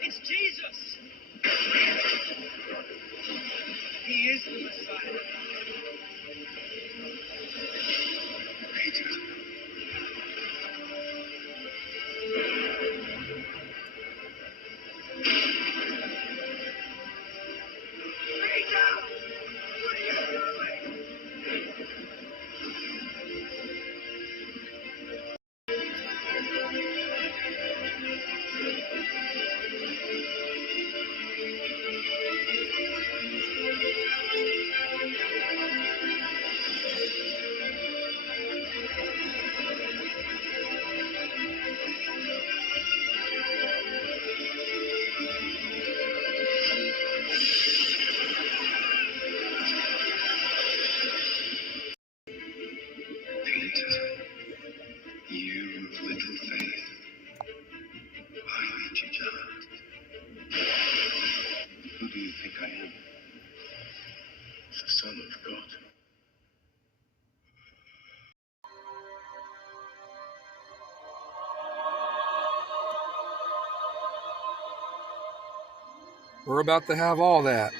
It's Jesus! He is the Messiah. Who do you think I am? The Son of God. We're about to have all that.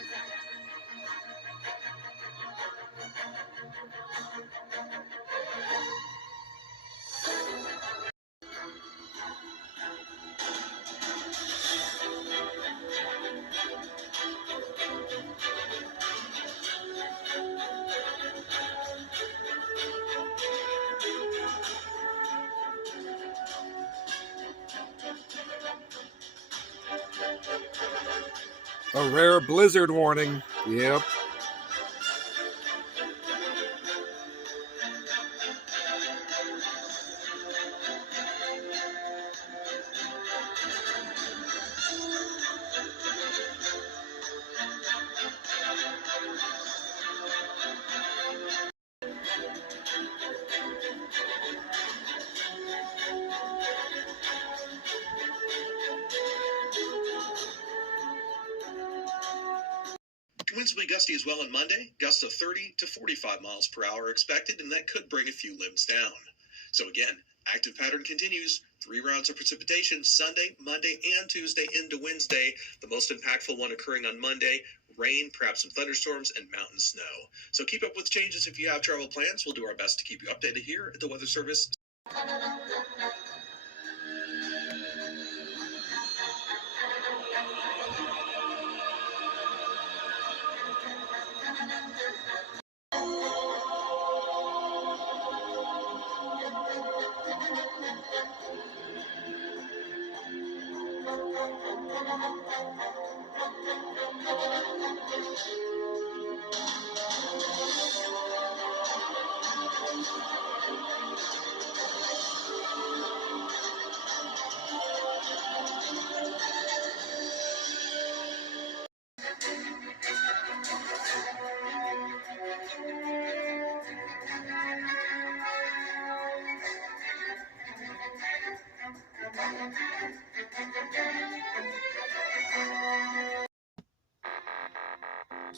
A rare blizzard warning. Yep. Winds will be gusty as well on Monday. Gusts of 30 to 45 miles per hour are expected, and that could bring a few limbs down. So again, active pattern continues. 3 rounds of precipitation Sunday, Monday, and Tuesday into Wednesday. The most impactful one occurring on Monday. Rain, perhaps some thunderstorms, and mountain snow. So keep up with changes if you have travel plans. We'll do our best to keep you updated here at the Weather Service.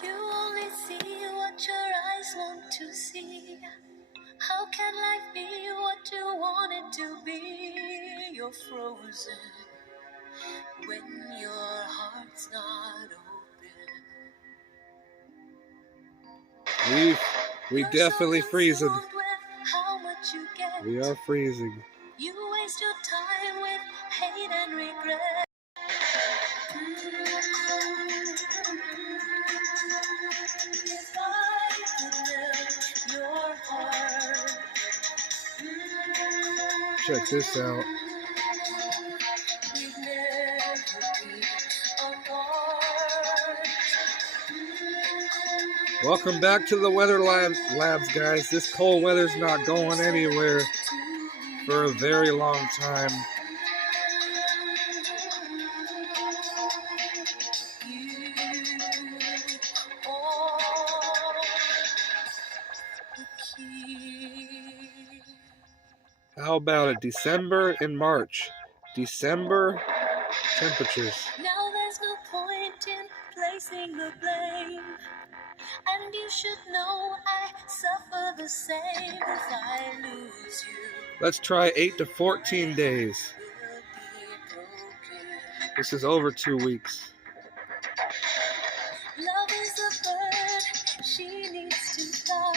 You only see what your eyes want to see. How can life be what you want it to be? You're frozen when your heart's not open. We definitely freezing. How much you get. We are freezing. You waste your time with hate and regret. If I could melt your heart. Check this out. We'd never be apart. Welcome back to the weather labs, guys. This cold weather's not going anywhere for a very long time. How about it? December and March. December temperatures. Now there's no point in placing the blame. And you should know I suffer the same if I lose you. Let's try 8 to 14 days. This is over 2 weeks. Love is a bird, she needs to fly.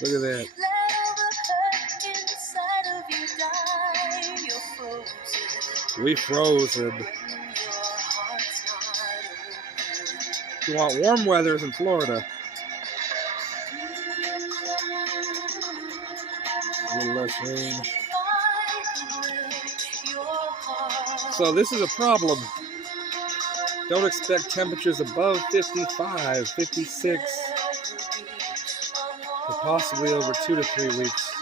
Look at that. Let all the hurt inside of you die. You're frozen. We frozen. When your heart's not open. You want warm weathers in Florida. A little less rain. So this is a problem. Don't expect temperatures above 55, 56, for possibly over 2 to 3 weeks.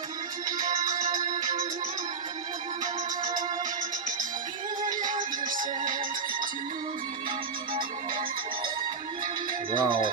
Wow.